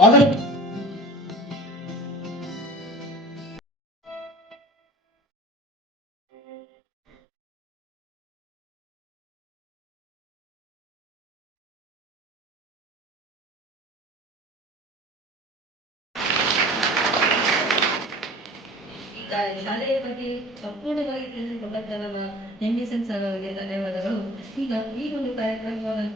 ಆದಷ್ಟು ಶಾಲೆಯ ಬಗ್ಗೆ ಸಂಪೂರ್ಣವಾಗಿ ತಿಳಿದುಕೊಂಡಂತ ನಮ್ಮ ಎಂ ಸರ್ ಅವರಿಗೆ ಧನ್ಯವಾದಗಳು. ಈಗ ಈ ಒಂದು ಕಾರ್ಯಕ್ರಮವನ್ನು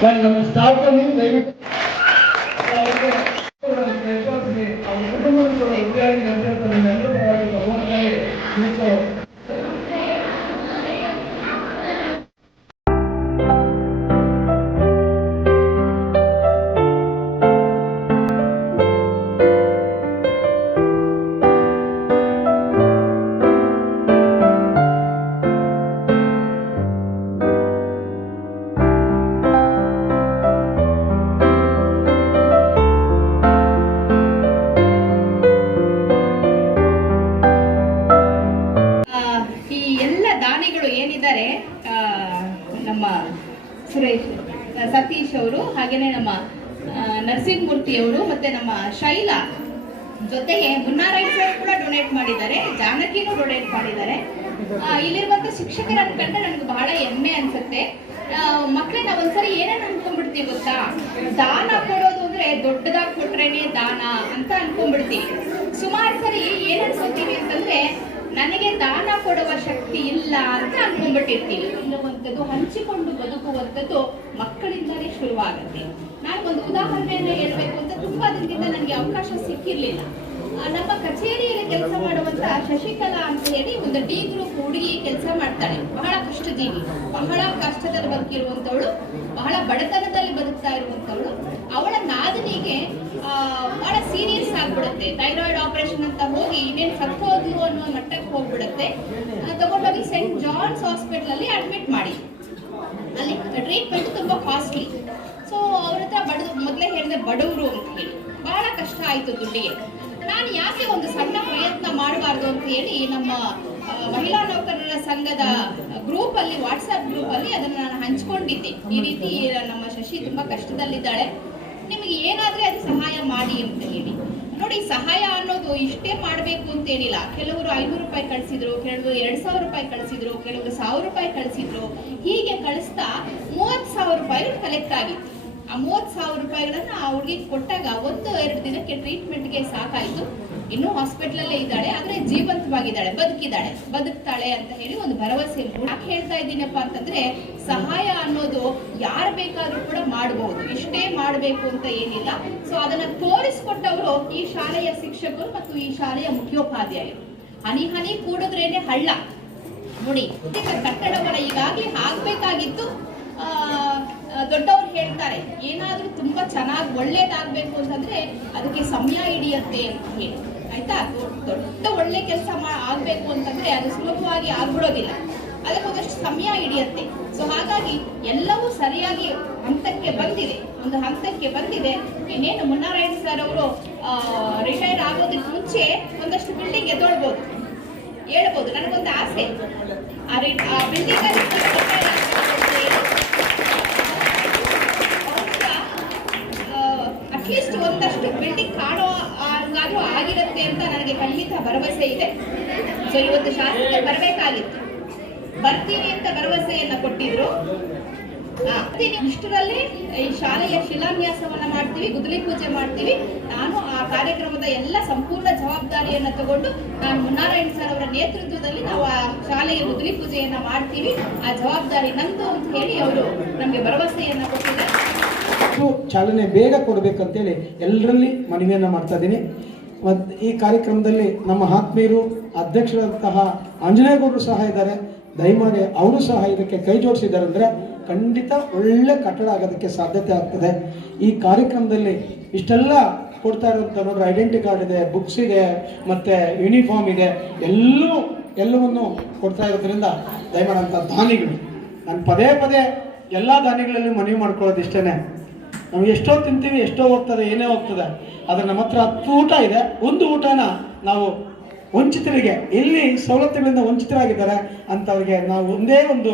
ಸರ್ ನಮ್ಮ ಸ್ಟಾಫ್ ದಯವಿಟ್ಟು ಸತೀಶ್ ಅವರು, ಹಾಗೇನೆ ನಮ್ಮ ನರಸಿಂಹಮೂರ್ತಿ ಅವರು ಮತ್ತೆ ನಮ್ಮ ಶೈಲಾ ಜೊತೆಗೆ ಮುನ್ನಾರಾಯಣ್ ಸರ್ ಕೂಡ ಡೊನೇಟ್ ಮಾಡಿದ್ದಾರೆ, ಜಾನಕಿನೂ ಡೊನೇಟ್ ಮಾಡಿದ್ದಾರೆ. ಇಲ್ಲಿರುವಂತ ಶಿಕ್ಷಕರ ಕಂಡ್ರೆ ನನಗೆ ಬಹಳ ಹೆಮ್ಮೆ ಅನ್ಸುತ್ತೆ. ಮಕ್ಕಳೇ ನಾವು ಒಂದ್ಸರಿ ಏನೇನು ಅನ್ಕೊಂಡ್ಬಿಡ್ತೀವಿ ಗೊತ್ತಾ? ದಾನ ಕೊಡೋದು ಅಂದ್ರೆ ದೊಡ್ಡದಾಗಿ ಕೊಟ್ರೇನೆ ದಾನ ಅಂತ ಅನ್ಕೊಂಡ್ಬಿಡ್ತೀವಿ. ಸುಮಾರು ಸರಿ ಏನ್ ಅನ್ಕೋತೀವಿ ಅಂತಂದ್ರೆ ನನಗೆ ದಾನ ಕೊಡುವ ಶಕ್ತಿ ಇಲ್ಲ ಅಂತ ಅನ್ಕೊಂಡ್ಬಿಟ್ಟಿರ್ತೀವಿ ಅನ್ನುವಂಥದ್ದು ಹಂಚಿಕೊಂಡು ಬದುಕುವಂಥದ್ದು ಮಕ್ಕಳಿಂದಲೇ ಶುರುವಾಗುತ್ತೆ. ನಾನು ಒಂದು ಉದಾಹರಣೆಯನ್ನು ಹೇಳ್ಬೇಕು ಅಂತ ತುಂಬಾ ದಿನದಿಂದ ನನಗೆ ಅವಕಾಶ ಸಿಕ್ಕಿರ್ಲಿಲ್ಲ. ನಮ್ಮ ಕಚೇರಿಯಲ್ಲಿ ಕೆಲಸ ಮಾಡುವಂತ ಶಶಿಕಲಾ ಅಂತ ಹೇಳಿ ಒಂದು ಡಿ ಗ್ರೂಪ್ ಹುಡುಗಿ ಕೆಲಸ ಮಾಡ್ತಾಳೆ. ಬಹಳ ಕಷ್ಟಜೀವಿ. ಬಹಳ ಕಷ್ಟದಲ್ಲಿ ಬದುಕಿರುವಂತವಳು ಬಹಳ ಬಡತನದಲ್ಲಿ ಬದುಕ್ತಾ ಇರುವಂತವಳು ಅವಳ ನಾದನಿಗೆ ಬಹಳ ಸೀರಿಯಸ್ ಆಗ್ಬಿಡುತ್ತೆ. ಥೈರಾಯ್ಡ್ ಆಪರೇಷನ್ ಅಂತ ಹೋಗಿ, ಇನ್ನೇನು ಸತ್ತೋದ್ರು ಮಟ್ಟಕ್ಕೆ ಹೋಗ್ಬಿಡುತ್ತೆ. ತಗೊಂಡೋಗಿ ಸೆಂಟ್ ಜಾನ್ಸ್ ಹಾಸ್ಪಿಟಲ್ ಅಲ್ಲಿ ಅಡ್ಮಿಟ್ ಮಾಡಿ. ಅಲ್ಲಿ ಟ್ರೀಟ್ಮೆಂಟ್ ತುಂಬಾ ಕಾಸ್ಟ್ಲಿ ಸೊ ಅವ್ರ ಹತ್ರ ಮೊದಲೇ ಹೇಳಿದೆ ಬಡವರು ಅಂತ ಹೇಳಿ. ಬಹಳ ಕಷ್ಟ ಆಯ್ತು ದುಡ್ಡಿಗೆ. ನಾನು ಯಾಕೆ ಒಂದು ಸಣ್ಣ ಪ್ರಯತ್ನ ಮಾಡಬಾರ್ದು ಅಂತ ಹೇಳಿ ನಮ್ಮ ಮಹಿಳಾ ನೌಕರರ ಸಂಘದ ಗ್ರೂಪ್ ಅಲ್ಲಿ ವಾಟ್ಸ್ಆಪ್ ಗ್ರೂಪ್ ಅಲ್ಲಿ ಅದನ್ನ ನಾನು ಹಂಚ್ಕೊಂಡಿದ್ದೆ. ಈ ರೀತಿ ನಮ್ಮ ಶಶಿ ತುಂಬಾ ಕಷ್ಟದಲ್ಲಿದ್ದಾಳೆ. ಏನಾದ್ರೆ ಅದು ಸಹಾಯ ಮಾಡಿ ಅಂತ ಹೇಳಿ. ನೋಡಿ, ಸಹಾಯ ಅನ್ನೋದು ಇಷ್ಟೇ ಮಾಡಬೇಕು ಅಂತೇನಿಲ್ಲ ಕೆಲವರು ಐನೂರು ರೂಪಾಯಿ ಕಳಿಸಿದ್ರು, ಕೆಲವರು ಎರಡ್ ಸಾವಿರ ರೂಪಾಯಿ ಕಳಿಸಿದ್ರು, ಕೆಲವರು ಸಾವಿರ ರೂಪಾಯಿ ಕಳಿಸಿದ್ರು. ಹೀಗೆ ಕಳಿಸ್ತಾ ಮೂವತ್ತು ಸಾವಿರ ರೂಪಾಯಿ ಕಲೆಕ್ಟ್ ಆಗಿತ್ತು. ಆ ಮೂವತ್ ಸಾವಿರ ರೂಪಾಯಿಗಳನ್ನ ಆ ಹುಡುಗಿಗೆ ಕೊಟ್ಟಾಗ ಒಂದು, ಎರಡು ದಿನಕ್ಕೆ ಟ್ರೀಟ್ಮೆಂಟ್ಗೆ ಸಾಕಾಯಿತು. ಇನ್ನೂ ಹಾಸ್ಪಿಟ್ಲಲ್ಲೇ ಇದ್ದಾಳೆ, ಆದರೆ ಜೀವಂತವಾಗಿದ್ದಾಳೆ, ಬದುಕಿದ್ದಾಳೆ. ಬದುಕ್ತಾಳೆ ಅಂತ ಹೇಳಿ ಒಂದು ಭರವಸೆ ಯಾಕೆ ಹೇಳ್ತಾ ಇದ್ದೀನಪ್ಪ ಅಂತಂದ್ರೆ, ಸಹಾಯ ಅನ್ನೋದು ಯಾರು ಬೇಕಾದ್ರೂ ಕೂಡ ಮಾಡಬಹುದು ಇಷ್ಟೇ ಮಾಡಬೇಕು ಅಂತ ಏನಿಲ್ಲ. ಸೊ ಅದನ್ನ ತೋರಿಸ್ಕೊಟ್ಟವರು ಈ ಶಾಲೆಯ ಶಿಕ್ಷಕರು ಮತ್ತು ಈ ಶಾಲೆಯ ಮುಖ್ಯೋಪಾಧ್ಯಾಯರು. ಹನಿ ಹನಿ ಕೂಡಿದ್ರೇನೆ ಹಳ್ಳ. ನೋಡಿ ಕಟ್ಟಡವನ್ನ ಈಗಾಗಲೇ ಆಗ್ಬೇಕಾಗಿತ್ತು. ದೊಡ್ಡವರು ಹೇಳ್ತಾರೆ, ಏನಾದ್ರೂ ತುಂಬಾ ಚೆನ್ನಾಗಿ ಒಳ್ಳೇದಾಗ್ಬೇಕು ಅಂತಂದ್ರೆ ಅದಕ್ಕೆ ಸಮಯ ಹಿಡಿಯತ್ತೆ ಅಂತ ಹೇಳಿ. ಆಯ್ತಾ? ದೊಡ್ಡ ಒಳ್ಳೆ ಕೆಲಸ ಆಗ್ಬೇಕು ಅಂತಂದ್ರೆ ಅದು ಸುಲಭವಾಗಿ ಆಗ್ಬಿಡೋದಿಲ್ಲ. ಅದಕ್ಕೆ ಒಂದಷ್ಟು ಸಮಯ ಹಿಡಿಯತ್ತೆ. ಸೊ ಹಾಗಾಗಿ ಎಲ್ಲವೂ ಸರಿಯಾಗಿ ಹಂತಕ್ಕೆ ಬಂದಿದೆ. ಒಂದು ಹಂತಕ್ಕೆ ಬಂದಿದೆ. ಇನ್ನೇನು ಮುನ್ನಾರಾಯಣ ಸರ್ ಅವರು ರಿಟೈರ್ ಆಗೋದಕ್ಕೆ ಮುಂಚೆ ಒಂದಷ್ಟು ಬಿಲ್ಡಿಂಗ್ ಎದ್ದೊಳ್ಬೋದು ಹೇಳ್ಬೋದು. ನನಗೊಂದು ಆಸೆ. ಆ ಬಿಲ್ಡಿಂಗ್ ಅಲ್ಲಿ ಅಟ್ಲೀಸ್ಟ್ ಒಂದಷ್ಟು ಬಿಲ್ಡಿಂಗ್ ಕಾಣೋ ಹಂಗಾದ್ರೂ ಆಗಿರುತ್ತೆ ಅಂತ ನನಗೆ ಖಂಡಿತ ಭರವಸೆ ಇದೆ. ಸೊ ಇವತ್ತು ಶಾಸಕರು ಬರಬೇಕಾಗಿತ್ತು. ಬರ್ತೀನಿ ಅಂತ ಭರವಸೆಯನ್ನ ಕೊಟ್ಟಿದ್ರು. ಇಷ್ಟರಲ್ಲಿ ಈ ಶಾಲೆಯ ಶಿಲಾನ್ಯಾಸವನ್ನ ಮಾಡ್ತೀವಿ ಗುದ್ಲಿ ಪೂಜೆ ಮಾಡ್ತೀವಿ. ನಾನು ಆ ಕಾರ್ಯಕ್ರಮದ ಎಲ್ಲ ಸಂಪೂರ್ಣ ಜವಾಬ್ದಾರಿಯನ್ನ ತಗೊಂಡು ನಾನು ಮುನ್ನಾರಾಯಣ್ ಸರ್ ಅವರ ನೇತೃತ್ವದಲ್ಲಿ ನಾವು ಆ ಶಾಲೆಯ ಗುದ್ಲಿ ಪೂಜೆಯನ್ನ ಮಾಡ್ತೀವಿ. ಆ ಜವಾಬ್ದಾರಿ ನಂದು ಅಂತ ಹೇಳಿ ಅವರು ನಮಗೆ ಭರವಸೆಯನ್ನ ಕೊಟ್ಟಿದ್ದಾರೆ. ಚಾಲನೆ ಬೇಗ ಕೊಡಬೇಕಂತೇಳಿ ಎಲ್ಲರಲ್ಲಿ ಮನವಿಯನ್ನ ಮಾಡ್ತಾ ಇದ್ದೀನಿ. ಈ ಕಾರ್ಯಕ್ರಮದಲ್ಲಿ ನಮ್ಮ ಆತ್ಮೀಯರು ಅಧ್ಯಕ್ಷರಂತಹ ಆಂಜನೇಯಗೌಡರು ಸಹ ಇದ್ದಾರೆ. ದಯಮಾಡಿ ಅವರು ಸಹ ಇದಕ್ಕೆ ಕೈ ಜೋಡಿಸಿದ್ದಾರೆ ಅಂದರೆ ಖಂಡಿತ ಒಳ್ಳೆ ಕಟ್ಟಡ ಆಗೋದಕ್ಕೆ ಸಾಧ್ಯತೆ ಆಗ್ತದೆ. ಈ ಕಾರ್ಯಕ್ರಮದಲ್ಲಿ ಇಷ್ಟೆಲ್ಲ ಕೊಡ್ತಾ ಇರುವಂಥ ನೋಡ್ರಿ ಐಡೆಂಟಿ ಕಾರ್ಡ್ ಇದೆ ಬುಕ್ಸ್ ಇದೆ, ಮತ್ತು ಯೂನಿಫಾರ್ಮ್ ಇದೆ, ಎಲ್ಲೂ, ಎಲ್ಲವನ್ನು ಕೊಡ್ತಾ ಇರೋದ್ರಿಂದ ದಯಮಾಡಂಥ ದಾನಿಗಳು. ನಾನು ಪದೇ ಪದೇ ಎಲ್ಲ ದಾನಿಗಳಲ್ಲಿ ಮನವಿ ಮಾಡ್ಕೊಳ್ಳೋದು ಇಷ್ಟೇ ನಾವು ಎಷ್ಟೋ ತಿಂತೀವಿ, ಎಷ್ಟೋ ಹೋಗ್ತದೆ, ಏನೇ ಹೋಗ್ತದೆ, ಆದರೆ ನಮ್ಮ ಹತ್ರ ಹತ್ತು ಊಟ ಇದೆ. ಒಂದು ಊಟನ ನಾವು ವಂಚಿತರಿಗೆ, ಎಲ್ಲಿ ಸವಲತ್ತುಗಳಿಂದ ವಂಚಿತರಾಗಿದ್ದಾರೆ ಅಂಥವ್ರಿಗೆ ನಾವು ಒಂದೇ ಒಂದು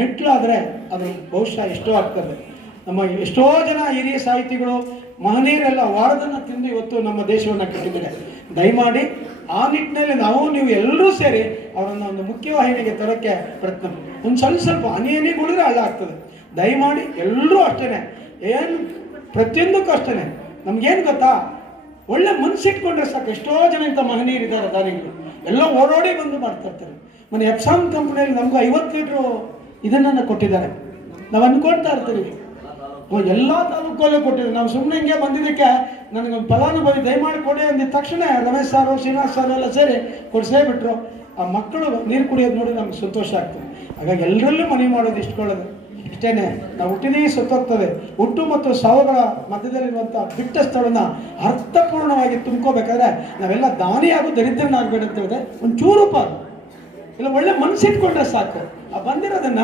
ಮೆಟ್ಲಾದರೆ ಅದು ಬಹುಶಃ ಎಷ್ಟೋ ಆಗ್ತದೆ. ನಮ್ಮ ಎಷ್ಟೋ ಜನ ಹಿರಿಯ ಸಾಹಿತಿಗಳು ಮಹನೀಯರೆಲ್ಲ ವಾರದನ್ನು ತಿಂದು ಇವತ್ತು ನಮ್ಮ ದೇಶವನ್ನು ಕಟ್ಟಿದ್ದಾರೆ. ದಯಮಾಡಿ ಆ ನಿಟ್ಟಿನಲ್ಲಿ ನಾವು, ನೀವು ಎಲ್ಲರೂ ಸೇರಿ ಅವರನ್ನು ಒಂದು ಮುಖ್ಯವಾಹಿನಿಗೆ ತರೋಕ್ಕೆ ಪ್ರಯತ್ನ ಒಂದು ಸ್ವಲ್ಪ ಸ್ವಲ್ಪ ಹನಿ ಹನಿ ಹಳ್ಳ ಆಗ್ತದೆ. ದಯಮಾಡಿ ಎಲ್ಲರೂ ಅಷ್ಟೇ ಏನು? ಪ್ರತಿಯೊಂದಕ್ಕೂ ಅಷ್ಟೇ ನಮ್ಗೇನು ಗೊತ್ತಾ? ಒಳ್ಳೆ ಮನಸ್ಸಿಟ್ಕೊಂಡ್ರೆ ಸಾಕು. ಎಷ್ಟೋ ಜನ ಇಂಥ ಮಹನೀಯರಿದ್ದಾರೆ ದಾನಿಗಳು. ಎಲ್ಲ ಓಡೋಡಿ ಬಂದು ಮಾಡ್ತಾ ಇರ್ತಾರೆ. ಮನೆ ಎಪ್ಸಾಮ್ ಕಂಪ್ನಿಯಲ್ಲಿ ನಮಗೂ ಐವತ್ತು ಲೀಟ್ರು ಇದನ್ನ ಕೊಟ್ಟಿದ್ದಾರೆ. ನಾವು ಅನ್ಕೊಳ್ತಾ ಇರ್ತೀವಿ. ಎಲ್ಲ ತಾಲೂಕಲ್ಲೂ ಕೊಟ್ಟಿದ್ರು ನಾವು ಸುಮ್ಮನೆ ಹಿಂಗೆ ಬಂದಿದ್ದಕ್ಕೆ ನನಗೊಂದು ಫಲಾನುಭವಿ ದಯಮಾಡಿ ಕೊಡಿ ಅಂದಿದ ತಕ್ಷಣ ರಮೇಶ್ ಸಾರು, ಶ್ರೀನಿವಾಸ್ ಸಾರು ಎಲ್ಲ ಸೇರಿ ಕೊಡಿಸೇ ಬಿಟ್ರು. ಆ ಮಕ್ಕಳು ನೀರು ಕುಡಿಯೋದು ನೋಡಿ ನಮ್ಗೆ ಸಂತೋಷ ಆಗ್ತದೆ. ಹಾಗಾಗಿ ಎಲ್ಲರಲ್ಲೂ ಮನವಿ ಮಾಡೋದು ಇಷ್ಟಕೊಳ್ಳೋದು ಇಷ್ಟೇನೆ. ನಾವು ಹುಟ್ಟಿನೇ ಸುತ್ತೋಗ್ತದೆ. ಹುಟ್ಟು ಮತ್ತು ಸಾವುಗಳ ಮಧ್ಯದಲ್ಲಿರುವಂಥ ಬಿಟ್ಟ ಸ್ಥಳನ ಅರ್ಥಪೂರ್ಣವಾಗಿ ತುಂಬ್ಕೋಬೇಕಾದ್ರೆ ನಾವೆಲ್ಲ ದಾನಿಯಾಗೂ ದರಿದ್ರನಾಗಬೇಡ ಅಂತ ಹೇಳಿದ್ರೆ ಒಂದು ಚೂರು ಪಾಲು. ಇಲ್ಲ, ಒಳ್ಳೆ ಮನಸ್ಸಿಟ್ಕೊಂಡ್ರೆ ಸಾಕು. ಆ ಬಂದಿರೋದನ್ನ,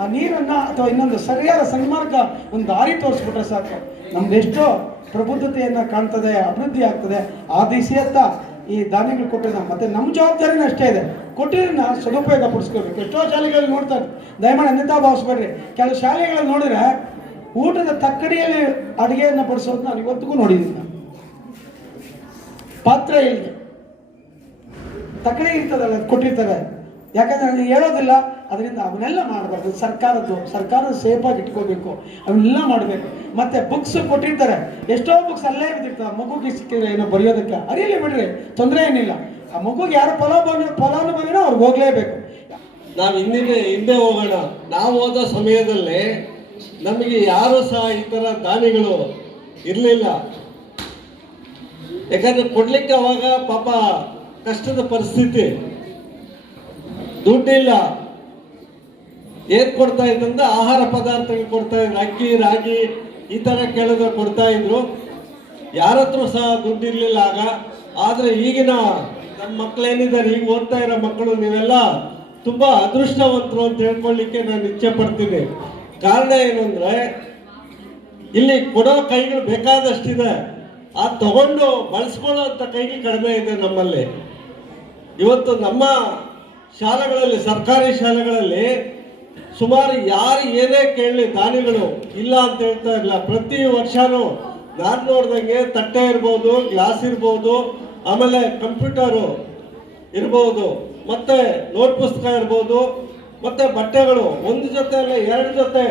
ಆ ನೀರನ್ನ ಅಥವಾ ಇನ್ನೊಂದು ಸರಿಯಾದ ಸನ್ಮಾರ್ಗ ಒಂದು ದಾರಿ ತೋರಿಸ್ಬಿಟ್ರೆ ಸಾಕು. ನಮ್ದೆಷ್ಟೋ ಪ್ರಬುದ್ಧತೆಯನ್ನ ಕಾಣ್ತದೆ, ಅಭಿವೃದ್ಧಿ ಆಗ್ತದೆ. ಆ ದಿಸೆಯತ್ತ ಈ ದಾನಿಗಳು ಕೊಟ್ಟಿದ್ದ ಮತ್ತೆ ನಮ್ಮ ಜವಾಬ್ದಾರಿನೂ ಅಷ್ಟೇ ಇದೆ. ಕೊಟ್ಟಿದ್ದನ್ನ ಸದುಪಯೋಗ ಪಡಿಸ್ಕೋಬೇಕು ಎಷ್ಟೋ ಶಾಲೆಗಳಲ್ಲಿ ನೋಡ್ತಾರೆ ದಯಮಾಡಿ ಅನ್ಯತಾ ಭಾವಿಸ್ಬೇಡ್ರಿ ಕೆಲವು ಶಾಲೆಗಳಲ್ಲಿ ನೋಡಿದ್ರೆ ಊಟದ ತಕ್ಕಡಿಯಲ್ಲಿ ಅಡುಗೆಯನ್ನು ಬಡಿಸೋದು ನಾನು ಇವತ್ತಿಗೂ ನೋಡಿದ್ದೀನಿ. ನಾನು ಪಾತ್ರ ಇಲ್ಲದೆ ತಕ್ಕಡಿ ಇರ್ತದಲ್ಲ ಕೊಟ್ಟಿರ್ತಾರೆ. ಯಾಕಂದ್ರೆ ನನಗೆ ಹೇಳೋದಿಲ್ಲ ಅದರಿಂದ ಅವನ್ನೆಲ್ಲ ಮಾಡಬಾರ್ದು. ಸರ್ಕಾರದ್ದು ಸರ್ಕಾರದ ಸೇಫಾಗಿ ಇಟ್ಕೋಬೇಕು. ಅವನ್ನೆಲ್ಲ ಮಾಡಬೇಕು. ಮತ್ತೆ ಬುಕ್ಸ್ ಕೊಟ್ಟಿರ್ತಾರೆ. ಎಷ್ಟೋ ಬುಕ್ಸ್ ಅಲ್ಲೇ ಬಿದ್ದಿರ್ತಾರೆ ಮಗುಗೆ ಸಿಕ್ಕಿದ್ರೆ ಏನೋ ಬರೆಯೋದಕ್ಕೆ. ಅರಿಯಲಿ ಬಿಡ್ರಿ. ತೊಂದರೆ ಏನಿಲ್ಲ. ಆ ಮಗುಗೆ ಯಾರು ಫಲಾನುಭವಿ ಫಲಾನುಭವಿನೋ ಅವ್ರು ಹೋಗ್ಲೇಬೇಕು. ನಾವು ಹಿಂದಿನ, ಹಿಂದೆ ಹೋಗೋಣ. ನಾವು ಹೋದ ಸಮಯದಲ್ಲಿ ನಮಗೆ ಯಾರು ಸಹ ಈ ಥರ ದಾನಿಗಳು ಇರಲಿಲ್ಲ. ಯಾಕಂದ್ರೆ ಕೊಡ್ಲಿಕ್ಕೆ ಅವಾಗ ಪಾಪ ಕಷ್ಟದ ಪರಿಸ್ಥಿತಿ. ದುಡ್ಡಿಲ್ಲ. ಏನ್ ಕೊಡ್ತಾ ಇದ್ದಂದ್ರೆ ಆಹಾರ ಪದಾರ್ಥಗಳು ಕೊಡ್ತಾ ಇದ್ರು, ಅಕ್ಕಿ, ರಾಗಿ, ಈ ತರ ಕೇಳಿದ್ರೆ ಕೊಡ್ತಾ ಇದ್ರು. ಯಾರತ್ರ ಸಹ ದುಡ್ಡು ಇರ್ಲಿಲ್ಲ ಆಗ. ಆದ್ರೆ ಈಗಿನ ನಮ್ಮ ಮಕ್ಕಳೇನಿದ್ದಾರೆ ಈಗ ಓದ್ತಾ ಇರೋ ಮಕ್ಕಳು, ನೀವೆಲ್ಲ ತುಂಬಾ ಅದೃಷ್ಟವಂತರು ಅಂತ ಹೇಳ್ಕೊಳ್ಳಿಕ್ಕೆ ನಾನು ಇಚ್ಛೆ ಪಡ್ತೀನಿ. ಕಾರಣ ಏನು ಅಂದ್ರೆ, ಇಲ್ಲಿ ಕೊಡೋ ಕೈಗಳು ಬೇಕಾದಷ್ಟಿದೆ. ಆ ತಗೊಂಡು ಬಳಸ್ಕೊಳ್ಳೋ ಅಂತ ಕೈಗೆ ಕಡಿಮೆ ಇದೆ ನಮ್ಮಲ್ಲಿ. ಇವತ್ತು ನಮ್ಮ ಶಾಲೆಗಳಲ್ಲಿ, ಸರ್ಕಾರಿ ಶಾಲೆಗಳಲ್ಲಿ ಸುಮಾರು ಯಾರು ಏನೇ ಕೇಳಲಿ ದಾನಿಗಳು ಇಲ್ಲ ಅಂತ ಹೇಳ್ತಾ ಇಲ್ಲ ಪ್ರತಿ ವರ್ಷನೂ ನಾನು ನೋಡ್ದಂಗೆ ತಟ್ಟೆ ಇರ್ಬೋದು, ಗ್ಲಾಸ್ ಇರ್ಬೋದು, ಆಮೇಲೆ ಕಂಪ್ಯೂಟರು ಇರ್ಬೋದು, ಮತ್ತೆ ನೋಟ್ ಪುಸ್ತಕ ಇರ್ಬೋದು, ಮತ್ತೆ ಬಟ್ಟೆಗಳು ಒಂದು ಜೊತೆ ಅಲ್ಲ, ಎರಡು ಜೊತೆ.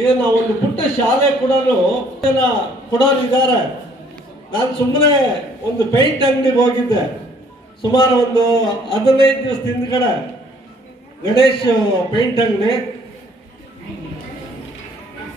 ಈಗ ನಾವು ಒಂದು ಪುಟ್ಟ ಶಾಲೆ ಕೂಡ ಕೊಡೋರು ಇದ್ದಾರೆ. ನಾನು ಸುಮ್ಮನೆ ಒಂದು ಪೇಂಟ್ ಅಂಗಡಿಗೆ ಹೋಗಿದ್ದೆ. ಸುಮಾರು ಒಂದು ಹದಿನೈದು ದಿವಸ ಹಿಂದ್ಗಡೆ. ಗಣೇಶ್ ಪೇಂಟ್ ಅಂಗಡಿ.